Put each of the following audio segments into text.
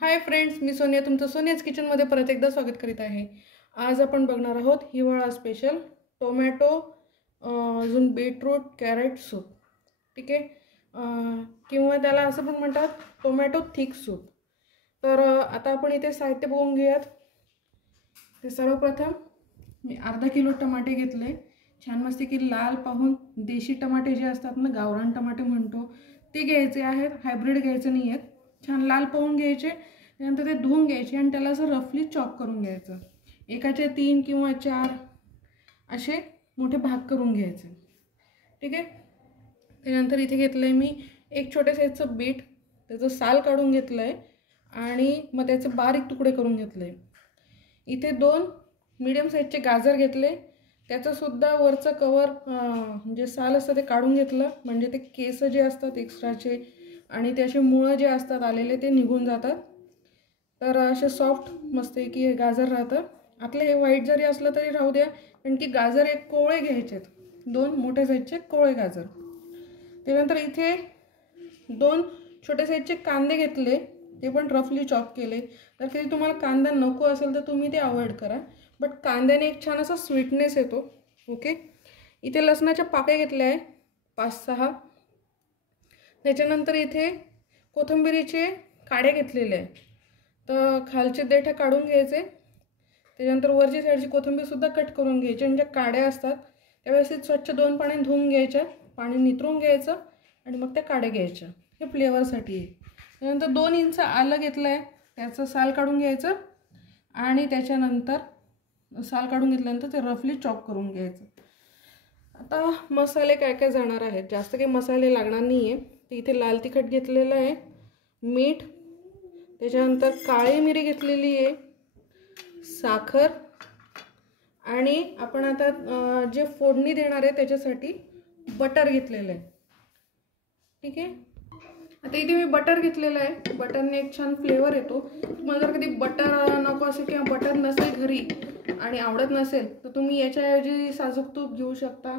Hi friends, मी सोनिया तुमचं सोनियाज किचनमध्ये परत एकदा स्वागत करीत आहे। आज आपण बघणार आहोत हिवाळा स्पेशल टोमॅटो अजून बीटरूट कॅरेट सूप। ठीक आहे, किंवा त्याला असं पण म्हणतात टोमॅटो थिक सूप। तर आता आपण इथे साहित्य बघून घेऊयात। ते सर्वप्रथम मी अर्धा किलो टमाटे घेतले, छान मस्त की लाल पाहून देशी टमाटे जे असतात ना, गावरान टमाटे म्हणतो ते घ्यायचे आहेत, हायब्रिड घ्यायचे नाही आहेत। छान लाल पाहून घ्यायचे, त्यानंतर ते धुवून घ्यायचे आणि त्याला असं रफली चॉप करून घ्यायचं। एकाचे 3 किंवा 4 असे मोठे भाग करून घ्यायचे। ठीक आहे, त्यानंतर इथे घेतलंय मी एक छोटे साईजचं बीट, त्याचं साल काढून घेतलंय आणि मग त्याचे बारीक तुकडे करून घेतले। इथे 2 मीडियम साईजचे गाजर घेतले, त्याचं सुद्धा वरचं कवर म्हणजे साल असतं ते काढून घेतलं, म्हणजे ते केस जे असतात एक्स्ट्राचे आणि त्याचे मूळ जे असतात आलेले ते निघून जातात। तर असे सॉफ्ट मस्त आहे की गाजर राहतं। आतले हे व्हाईट जरी असलं तरी राहू द्या, कारण की गाजर एक कोवळे घ्यायचे, 2 मोठे साईजचे कोवळे गाजर। त्यानंतर इथे 2 छोटे साईजचे कांदे घेतले, ते पण रफली चॉप केले। तर कधी तुम्हाला कांदा नको असेल तर तुम्ही ते अवॉइड करा, बट कांद्याने एक छान असा स्वीटनेस येतो। ओके, इथे लसणाच्या पाकळ्या घेतल्या आहे 5-6। त्याच्यानंतर इथे कोथिंबीरीचे काडे घेतलेले आहे, तर खालचे देठ काढून घ्यायचे। त्याच्यानंतर वरची साईडची कोथिंबीर सुद्धा कट करून घ्यायची, आणि ज्या काड्या असतात त्या व्यवस्थित स्वच्छ 2 पाण्याने धुवून घ्यायच्या, पाणी नितरून घ्यायचं आणि मग त्या काड्या घ्यायच्या, हे फ्लेवरसाठी आहे। त्यानंतर 2 इंच आलं घेतलं आहे, त्याचं साल काढून घ्यायचं आणि त्याच्यानंतर साल काढून घेतल्यानंतर ते रफली चॉप करून घ्यायचं। आता मसाले काय काय जाणार आहेत, जास्त काही मसाले लागणार नाही आहे। तर इथे लाल तिखट घेतलेलं आहे, मीठ, त्याच्यानंतर काळी मिरी घेतलेली आहे, साखर, आणि आपण आता जे फोडणी देणार आहे त्याच्यासाठी बटर घेतलेलं आहे। ठीक आहे, आता इथे मी बटर घेतलेलं आहे, बटरने एक छान फ्लेवर येतो। तुम्हाला जर कधी बटर नको असेल किंवा बटर नसेल घरी आणि आवडत नसेल तर तुम्ही याच्याऐवजी साजूक तूप घेऊ शकता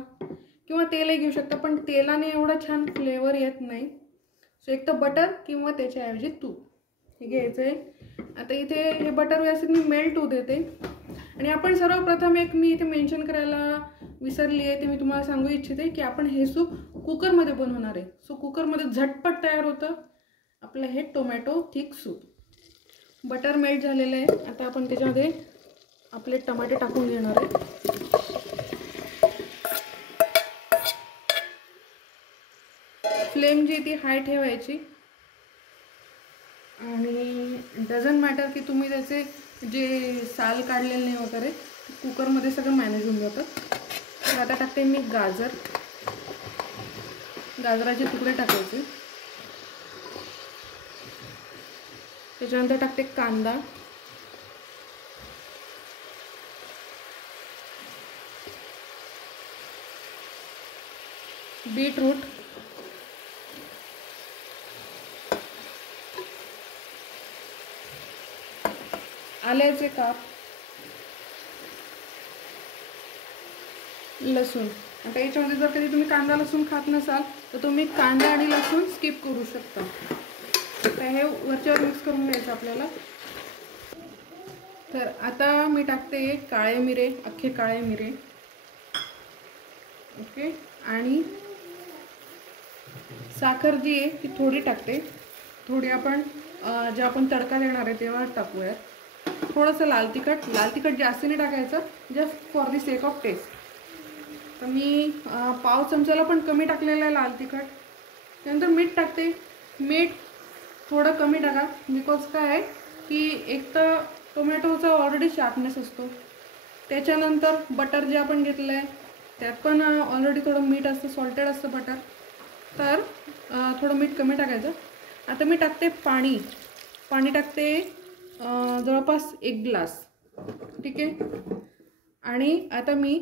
किंवा तेलही घेऊ शकता, पण तेलाने एवढा छान फ्लेवर येत नाही। सो एक तर बटर किंवा त्याच्याऐवजी तूप हे घ्यायचं आहे। आता इथे हे बटर व्यवस्थित मी मेल्ट होऊ देते, आणि आपण सर्वप्रथम एक मी इथे मेन्शन करायला विसरली आहे, ते मी तुम्हाला सांगू इच्छिते की आपण हे सूप कुकरमध्ये बनवणार आहे। सो कुकरमध्ये झटपट तयार होतं आपलं हे tomato thick soup. Butter melt झालेलं आहे, आता आपण त्याच्यामध्ये आपले टमाटे टाकून घेणार आहे। फ्लेम जी ती हाय ठेवायची, आणि डझंट मॅटर की तुम्ही त्याचे जे साल काढलेले नाही वगैरे, कुकरमध्ये सगळं मॅनेज होऊन जातं। तर आता टाकते मी गाजर, गाजराचे तुकडे टाकायचे। त्याच्यानंतर टाकते कांदा, बीटरूट, आल्याचे काप, लसूण। आता याच्यामध्ये जर कधी तुम्ही कांदा लसूण खात नसाल तर तुम्ही कांदा आणि लसूण स्किप करू शकता। तर हे वरच्यावर मिक्स करून घ्यायचं आपल्याला। तर आता मी टाकते काळे मिरे, अख्खे काळे मिरे। ओके, आणि साखर जी आहे ती थोडी टाकते, थोडी आपण जे आपण तडका देणार आहे तेव्हा टाकूयात। थोडंसं लाल तिखट जास्त नाही टाकायचं, just for the sake of taste. तर मी पाव चमचाला पण कमी टाकलेलं आहे लाल तिखट। त्यानंतर मीठ टाकते, मीठ थोडं कमी टाका, बिकॉज काय आहे की एक तर टोमॅटोचा ऑलरेडी शार्पनेस असतो, त्याच्यानंतर बटर जे आपण घेतलं आहे त्यात पण ऑलरेडी थोडं मीठ असतं, सॉल्टेड असतं बटर, तर थोडं मीठ कमी टाकायचं। आता मी टाकते पाणी टाकते जवळपास 1 ग्लास। ठीक आहे, आणि आता मी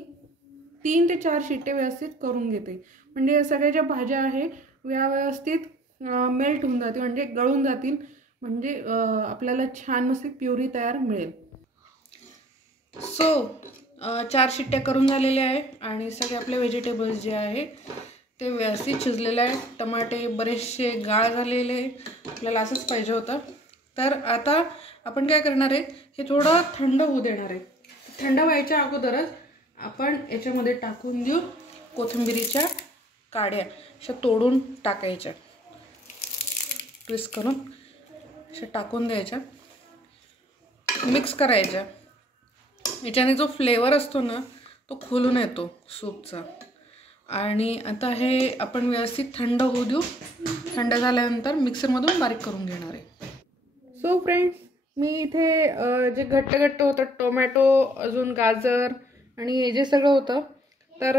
3 ते 4 शिट्टे व्यवस्थित करून घेते, म्हणजे सगळ्या ज्या भाज्या आहे व्यवस्थित मेल्ट होऊन जातील, म्हणजे गळून जातील, म्हणजे आपल्याला छान मस्त प्युरी तयार मिळेल। सो 4 शिट्ट्या करून झालेल्या आहे, आणि सगळे आपले व्हेजिटेबल्स जे आहे ते व्यवस्थित शिजलेले आहे। टमाटे बरेचसे गाळ झालेले, आपल्याला असंच पाहिजे होतं। तर आता आपण काय करणार आहे, हे थोडं थंड होऊ देणार आहे. थंड व्हायच्या अगोदरच आपण याच्यामध्ये टाकून देऊ कोथिंबीरीच्या काड्या. अशा तोडून टाकायच्या, प्रेस करून अशा टाकून द्यायच्या, मिक्स करायच्या. याच्याने जो फ्लेवर असतो ना तो खुलून येतो सूपचा. आणि आता हे आपण व्यवस्थित थंड होऊ देऊ. थंड झाल्यानंतर मिक्सरमधून बारीक करून घेणार आहे. सो फ्रेंड्स, मी इथे जे घट्ट घट्ट होतं टोमॅटो, अजून गाजर आणि हे जे सगळं होतं, तर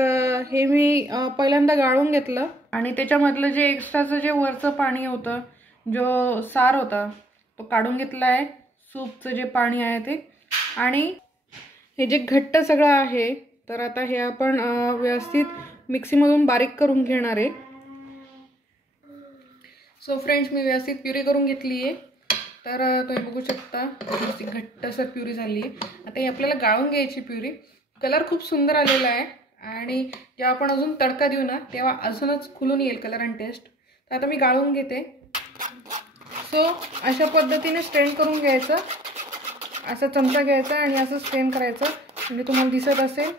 हे मी पहिल्यांदा गाळून घेतलं आणि त्याच्यामधलं जे एक्स्ट्राचं जे वरचं पाणी होतं, जो सार होता, तो काढून घेतला आहे. सूपचं जे पाणी आहे ते. आणि हे जे घट्ट सगळं आहे, तर आता हे आपण व्यवस्थित मिक्सीमधून बारीक करून घेणार आहे. सो फ्रेंड्स, मी व्यवस्थित प्युरी करून घेतली आहे. तर तुम्ही बघू शकता घट्टसर प्युरी झाली आहे. आता ही आपल्याला गाळून घ्यायची प्युरी. कलर खूप सुंदर आलेला आहे आणि जेव्हा आपण अजून तडका देऊ ना तेव्हा अजूनच खुलून येईल कलर आणि टेस्ट. तर आता मी गाळून घेते. सो अशा पद्धतीने स्ट्रेन करून घ्यायचं. असा चमचा घ्यायचा आणि असं स्ट्रेन करायचं. म्हणजे तुम्हाला दिसत असेल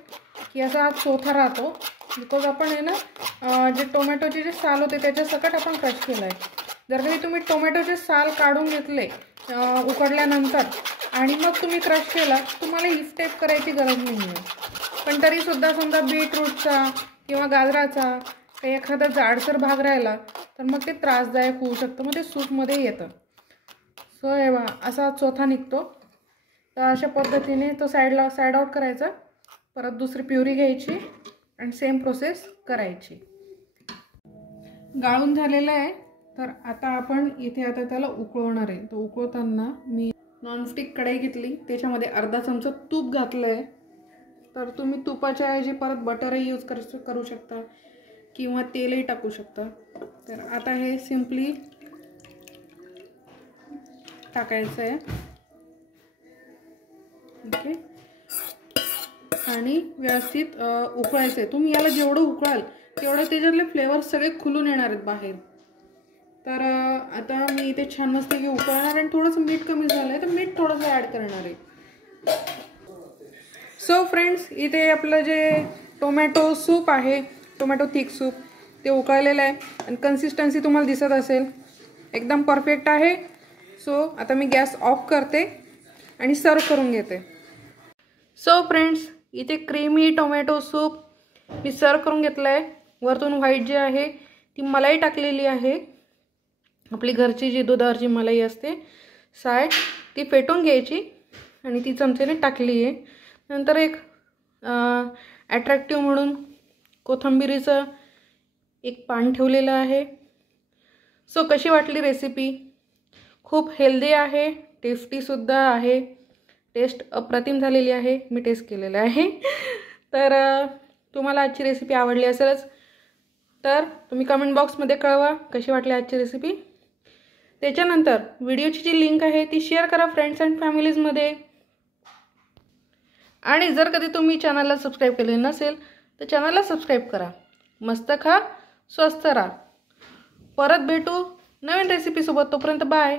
की असा हा चोथा राहतो. बिकॉज आपण आहे ना जे टोमॅटोचे जे साल होते त्याच्या सकट आपण क्रश केलं आहे. जर कधी तुम्ही टोमॅटोचे साल काढून घेतले उकडल्यानंतर आणि मग तुम्ही क्रश केला, तुम्हाला ही स्टेप करायची गरज नाही आहे. पण तरीसुद्धा समजा बीटरूटचा किंवा गाजराचा काही एखादा जाडसर भाग राहिला तर मग ते त्रासदायक होऊ शकतं. मग ते सूपमध्ये येतं. सो हे बघा असा चोथा निघतो. तर अशा पद्धतीने तो साईड आउट करायचा. परत दुसरी प्युरी घ्यायची आणि सेम प्रोसेस करायची. गाळून झालेलं आहे. तर आता आपण इथे आता त्याला उकळवणार आहे. तर उकळताना मी नॉनस्टिक कढई घेतली, त्याच्यामध्ये अर्धा चमचा तूप घातलं आहे. तर तुम्ही तुपाच्या ऐवजी परत बटरही यूज करू शकता किंवा तेलही टाकू शकता. तर आता हे सिम्पली टाकायचं आहे. ओके. आणि व्यवस्थित उकळायचं आहे. तुम्ही याला जेवढं उकळाल तेवढं त्याच्यातले फ्लेवर सगळे खुलून येणार आहेत बाहेर. तर आता मी इथे छान मस्तपैकी उकळणार आणि थोडंसं मीठ कमी झालं आहे तर मीठ थोडंसं ॲड करणार आहे. सो फ्रेंड्स, इथे आपलं जे टोमॅटो सूप आहे, टोमॅटो थिक सूप, ते उकळलेलं आहे आणि कन्सिस्टन्सी तुम्हाला दिसत असेल एकदम परफेक्ट आहे. सो आता मी गॅस ऑफ करते आणि सर्व करून घेते. सो फ्रेंड्स, इथे क्रीमी टोमॅटो सूप मी सर्व करून घेतलं आहे. वरतून व्हाईट जी आहे ती मलाई टाकलेली आहे. आपली घरची जी दुधावरची मलाई असते साय, ती फेटून घ्यायची आणि ती चमच्याने टाकली आहे. नंतर एक ॲट्रॅक्टिव्ह म्हणून कोथिंबीरीचं एक पान ठेवलेलं आहे. सो कशी वाटली रेसिपी? खूप हेल्दी आहे, टेस्टीसुद्धा आहे. टेस्ट अप्रतिम झालेली आहे. मी टेस्ट केलेलं आहे. तर तुम्हाला आजची रेसिपी आवडली असेलच तर तुम्ही कमेंट बॉक्समध्ये कळवा कशी वाटली आजची रेसिपी. त्याच्यानंतर व्हिडिओची जी लिंक आहे ती शेअर करा फ्रेंड्स अँड फॅमिलीजमध्ये. आणि जर कधी तुम्ही चॅनलला सबस्क्राईब केले नसेल तर चॅनलला सबस्क्राईब करा. मस्त खा, स्वस्त राहा. परत भेटू नवीन रेसिपीसोबत. तोपर्यंत बाय.